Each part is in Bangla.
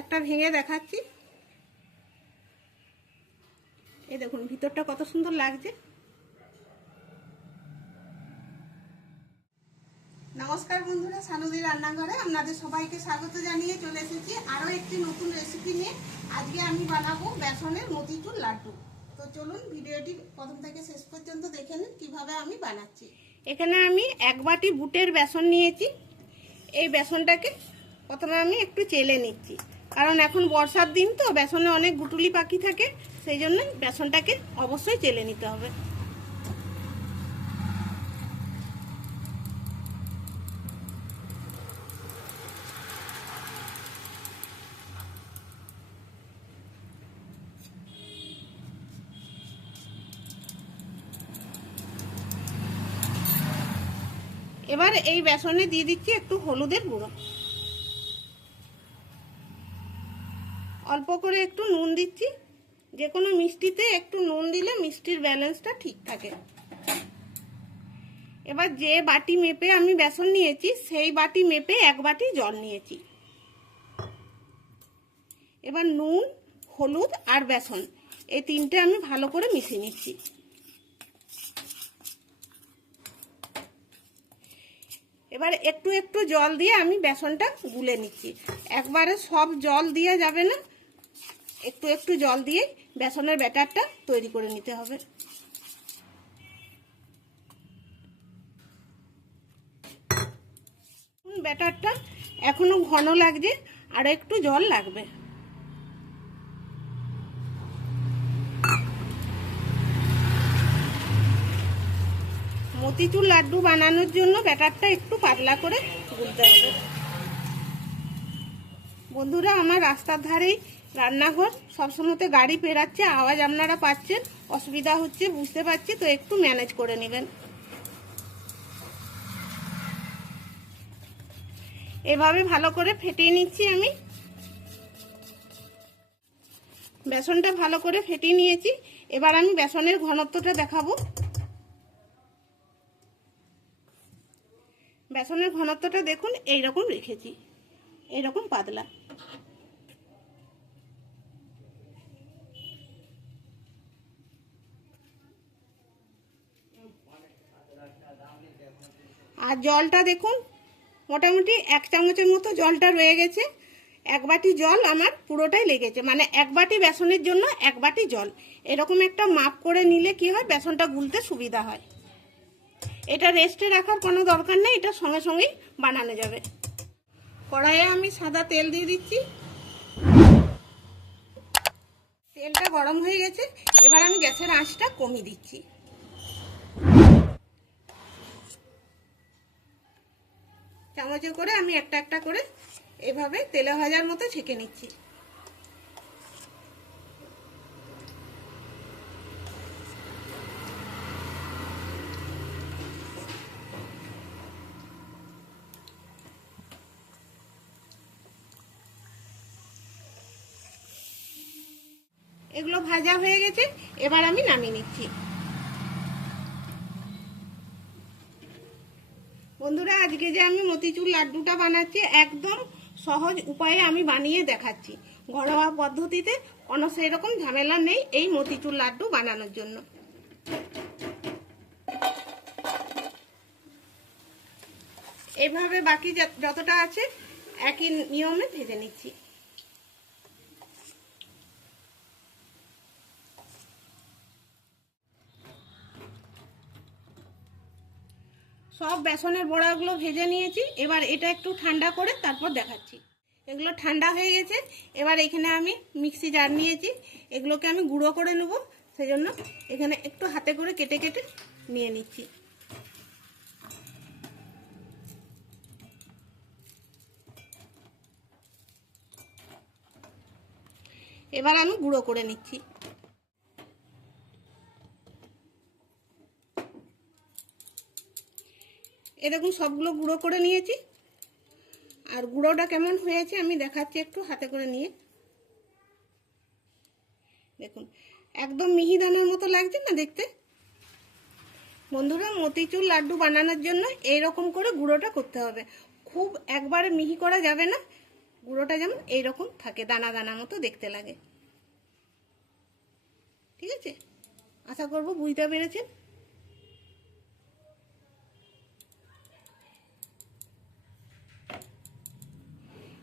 একটা ভেঙে দেখাচ্ছি। এই দেখুন, ভিতরটা কত সুন্দর লাগছে। নমস্কার বন্ধুরা, সানুদি রান্নাঘরে আপনাদের সবাইকে স্বাগত জানিয়ে চলে এসেছি আরও একটি নতুন রেসিপি নিয়ে। আজকে আমি বানাবো বেসনের মতিচুর লাড্ডু। তো চলুন ভিডিওটি প্রথম থেকে শেষ পর্যন্ত দেখে নিন কীভাবে আমি বানাচ্ছি। এখানে আমি এক বাটি বুটের বেসন নিয়েছি। এই বেসনটাকে প্রথমে আমি একটু চেলে নিচ্ছি। কারণ এখন বর্ষার দিন তো, বেসনে অনেক গুটুলি পাখি থাকে, সেই জন্য বেসনটাকে অবশ্যই চেলে নিতে হবে। এবার এই বেসনে দিয়ে দিচ্ছি একটু হলুদের গুঁড়ো। অল্প করে একটু নুন দিচ্ছি। যে কোনো মিষ্টিতে একটু নুন দিলে মিষ্টির ব্যালেন্সটা ঠিক থাকে। এবার যে বাটি মেপে আমি বেসন নিয়েছি, সেই বাটি মেপে এক বাটি জল নিয়েছি। এবার নুন, হলুদ আর বেসন, এই তিনটে আমি ভালো করে মিশিয়ে নিচ্ছি। এবার একটু একটু জল দিয়ে আমি বেসনটা গুলে নিচ্ছি। একবারে সব জল দিয়ে যাবে না একটু একটু জল দিয়ে বেসনের ব্যাটারটা তৈরি করে নিতে হবে। ব্যাটারটা এখনও ঘন লাগছে, আর একটু জল লাগবে। মতিচুর লাড্ডু বানানোর জন্য ব্যাটারটা একটু পাতলা করে গুলতে হবে। বন্ধুরা, আমার রাস্তার ধারেই রান্নাঘর সবসময়তে গাড়ি পেরাচ্ছে, আওয়াজ আপনারা পাচ্ছেন, অসুবিধা হচ্ছে, বুঝতে পারছি, তো একটু ম্যানেজ করে নেবেন। এভাবে ভালো করে ফেটিয়ে নিচ্ছি আমি। বেসনটা ভালো করে ফেটিয়ে নিয়েছি। এবার আমি বেসনের ঘনত্বটা দেখাবো। বেসনের ঘনত্বটা দেখুন এই রকম রেখেছি। এইরকম পাতলা। আর জলটা দেখুন, মোটামুটি এক চামচের মতো জলটা রয়ে গেছে। এক বাটি জল আমার পুরোটাই লেগেছে মানে এক বাটি বেসনের জন্য এক বাটি জল। এরকম একটা মাপ করে নিলে কি হয়, বেসনটা গুলতে সুবিধা হয়। এটা রেস্টে রাখার কোনো দরকার নেই, এটা সঙ্গে সঙ্গেই বানানো যাবে। কড়াইয়ে আমি সাদা তেল দিয়ে দিচ্ছি। তেলটা গরম হয়ে গেছে, এবার আমি গ্যাসের আঁচটা কমিয়ে দিচ্ছি। চামচে করে আমি একটা একটা করে এভাবে তেলে ভাজার মতো ছেঁকে নিচ্ছি। এগুলো ভাজা হয়ে গেছে, এবার আমি নামিয়ে নিচ্ছি। বন্ধুরা, আজকে যে আমি মতিচুর লাড্ডুটা বানাচ্ছি, একদম সহজ উপায়ে আমি বানিয়ে দেখাচ্ছি। ঘরোয়া পদ্ধতিতে কোনো সেরকম ঝামেলা নেই এই মতিচুর লাড্ডু বানানোর জন্য। এইভাবে বাকি যতটা আছে, একই নিয়মে ভেজে নিচ্ছি। সব বেসনের বড়াগুলো ভেজে নিয়েছি। এবার এটা একটু ঠান্ডা করে তারপর দেখাচ্ছি। এগুলো ঠান্ডা হয়ে গেছে। এবার এখানে আমি মিক্সি জার নিয়েছি। এগুলোকে আমি গুঁড়ো করে নেব। সেই জন্য এখানে একটু হাতে করে কেটে কেটে নিয়ে নিচ্ছি। এবার আমি গুঁড়ো করে নিচ্ছি। এ দেখুন সবগুলো গুঁড়ো করে নিয়েছি। আর গুঁড়োটা কেমন হয়েছে আমি দেখাচ্ছি একটু হাতে করে নিয়ে। দেখুন, একদম মিহিদানার মতো লাগছে না দেখতে? বন্ধুরা, মতিচুর লাড্ডু বানানোর জন্য এইরকম করে গুঁড়োটা করতে হবে। খুব একবারে মিহি করা যাবে না। গুঁড়োটা যেমন এইরকম থাকে, দানা দানা মতো দেখতে লাগে। ঠিক আছে? আশা করব বুঝতে পেরেছেন।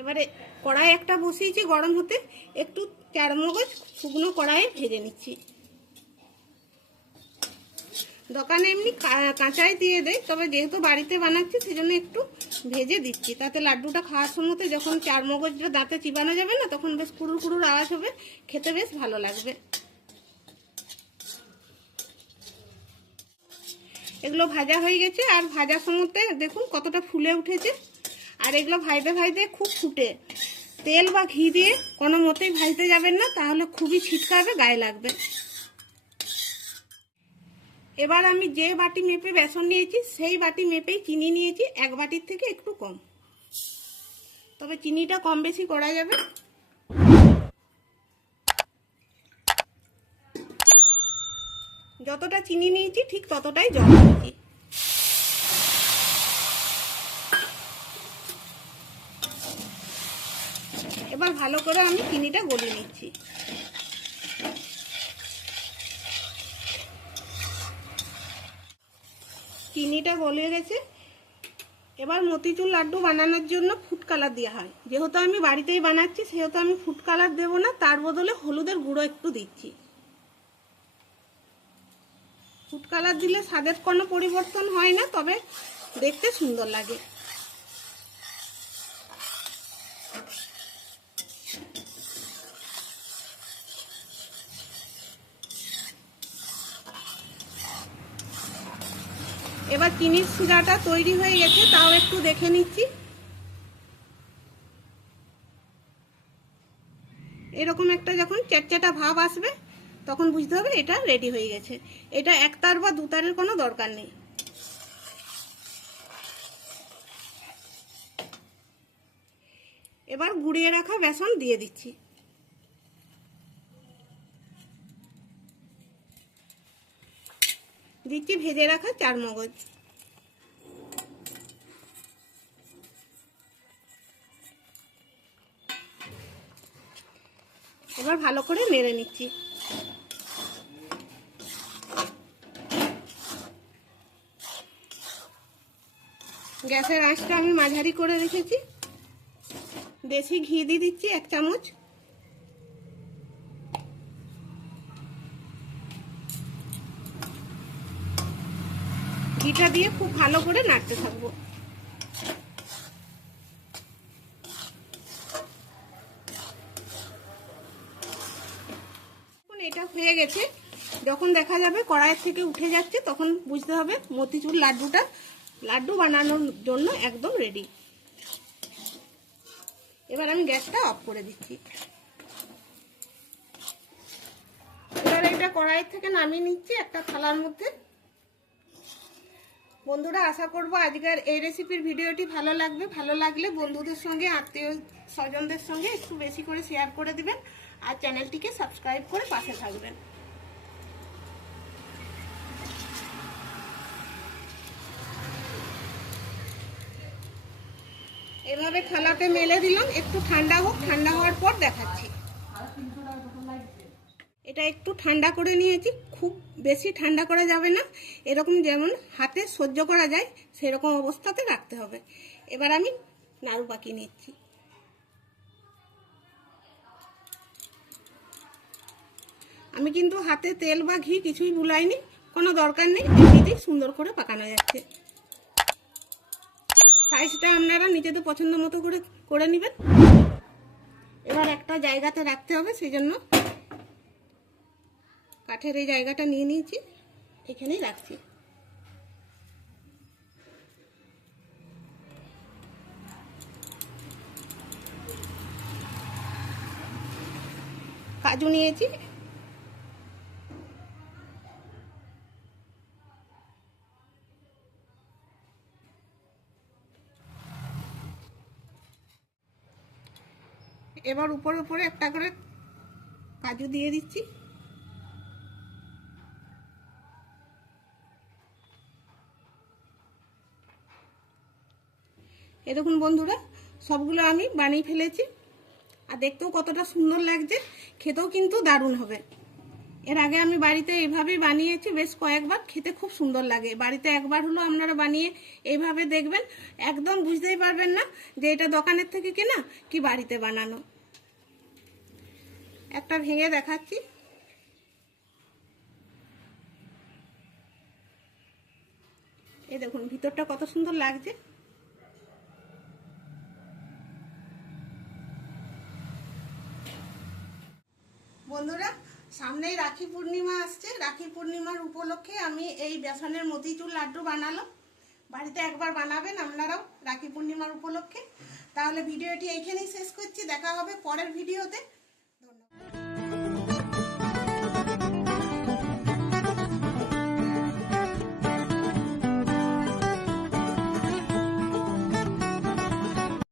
এবারে কড়াই একটা বসিয়েছি, গরম হতে একটু চারমগজ শুকনো কড়াইয়ে ভেজে নিচ্ছি। দোকানে এমনি কাঁচাই দিয়ে দেয় তবে যেহেতু বাড়িতে বানাচ্ছি, সেজন্য একটু ভেজে দিচ্ছি। তাতে লাড্ডুটা খাওয়ার সময়তে যখন চার মগজটা দাঁতে চিবানো যাবে না, তখন বেশ কুড়ুর কুড়ুর আওয়াজ হবে, খেতে বেশ ভালো লাগবে। এগুলো ভাজা হয়ে গেছে, আর ভাজার সময়তে দেখুন কতটা ফুলে উঠেছে। আর এগুলো ভাইতে ভাইতে খুব ফুটে। তেল বা ঘি দিয়ে কোনো মতেই ভাজতে যাবেন না, তাহলে খুবই ছিটকাবে, গায়ে লাগবে। এবার আমি যে বাটি মেপে বেসন নিয়েছি, সেই বাটি মেপেই চিনি নিয়েছি, এক বাটির থেকে একটু কম। তবে চিনিটা কম বেশি করা যাবে। যতটা চিনি নিয়েছি, ঠিক ততটাই জল দিয়েছি এবার ভালো করে আমি চিনিটা গলিয়ে নিচ্ছি। চিনিটা গলে গেছে। এবার মতিচুর লাড্ডু বানানোর জন্য ফুড কালার দেওয়া হয়। যেহেতু আমি বাড়িতেই বানাচ্ছি, সেহেতু আমি ফুড কালার দেবো না, তার বদলে হলুদের গুঁড়ো একটু দিচ্ছি। ফুড কালার দিলে স্বাদের কোনো পরিবর্তন হয় না, তবে দেখতে সুন্দর লাগে। এবার চিনির শিরাটা তৈরি হয়ে গেছে, তাও একটু দেখে নিচ্ছি। এরকম একটা যখন চ্যাটচ্যাটা ভাব আসবে, তখন বুঝতে হবে এটা রেডি হয়ে গেছে। এটা একতার বা দুতারের কোনো দরকার নেই। এবার গুড়িয়ে রাখা বেসন দিয়ে দিচ্ছি। দিচ্ছি ভেজে রাখা চার মগজ। এবার ভালো করে নেড়ে নিচ্ছি। গ্যাসের আঁচটা আমি মাঝারি করে রেখেছি। দেশি ঘি দিয়ে দিচ্ছি এক চামচ। ঘিটা দিয়ে খুব ভালো করে নাড়তে থাকব। এটা হয়ে গেছে, যখন দেখা যাবে কড়াইয়ের থেকে উঠে যাচ্ছে, তখন বুঝতে হবে মতিচুর লাড্ডুটা, লাড্ডু বানানোর জন্য একদম রেডি এবার আমি গ্যাসটা অফ করে দিচ্ছি। এবার এটা কড়াইয়ের থেকে নামিয়ে নিচ্ছি একটা থালার মধ্যে। বন্ধুরা, আশা করব আজকের এই রেসিপির ভিডিওটি ভালো লাগবে। ভালো লাগলে বন্ধুদের সঙ্গে, আত্মীয় স্বজনদের সঙ্গে একটু বেশি করে শেয়ার করে দিবেন আর চ্যানেলটিকে সাবস্ক্রাইব করে পাশে থাকবেন। এভাবে থালাতে মেলে দিলাম। একটু ঠান্ডা হোক, ঠান্ডা হওয়ার পর দেখাচ্ছি। এটা একটু ঠান্ডা করে নিয়েছি, খুব বেশি ঠান্ডা করা যাবে না। এরকম যেমন হাতে সহ্য করা যায়, সেরকম অবস্থাতে রাখতে হবে। এবার আমি নাড়ু পাকিয়ে নিচ্ছি। আমি কিন্তু হাতে তেল বা ঘি কিছুই বুলাইনি কোনো দরকার নেই, এমনিতেই সুন্দর করে পাকানো যাচ্ছে। সাইজটা আপনারা নিজেদের পছন্দ মতো করে করে নেবেন। এবার একটা জায়গাতে রাখতে হবে, সেই জন্য কাঠের এই জায়গাটা নিয়ে নিয়েছি, এখানেই রাখছি। কাজু নিয়েছি। এবার উপরে উপরে একটা করে কাজু দিয়ে দিচ্ছি। এ দেখুন বন্ধুরা, সবগুলো আমি বানিয়ে ফেলেছি। আর দেখতেও কতটা সুন্দর লাগছে, খেতেও কিন্তু দারুণ হবে। এর আগে আমি বাড়িতে এইভাবেই বানিয়েছি, বেশ কয়েকবার খেতে খুব সুন্দর লাগে। বাড়িতে একবার হলো আপনারা বানিয়ে এইভাবে দেখবেন, একদম বুঝতেই পারবেন না যে এটা দোকানের থেকে কেনা কি বাড়িতে বানানো। একটা ভেঙে দেখাচ্ছি। এই দেখুন, ভিতরটা কত সুন্দর লাগছে বন্ধুরা সামনেই রাখি পূর্ণিমা আসছে। রাখি পূর্ণিমার উপলক্ষে আমি এই বেসনের মতিচুর লাড্ডু বানালাম। বাড়িতে একবার বানাবেন আপনারাও রাখি পূর্ণিমার উপলক্ষে। তাহলে ভিডিওটি এইখানেই শেষ করছি। দেখা হবে পরের ভিডিওতে।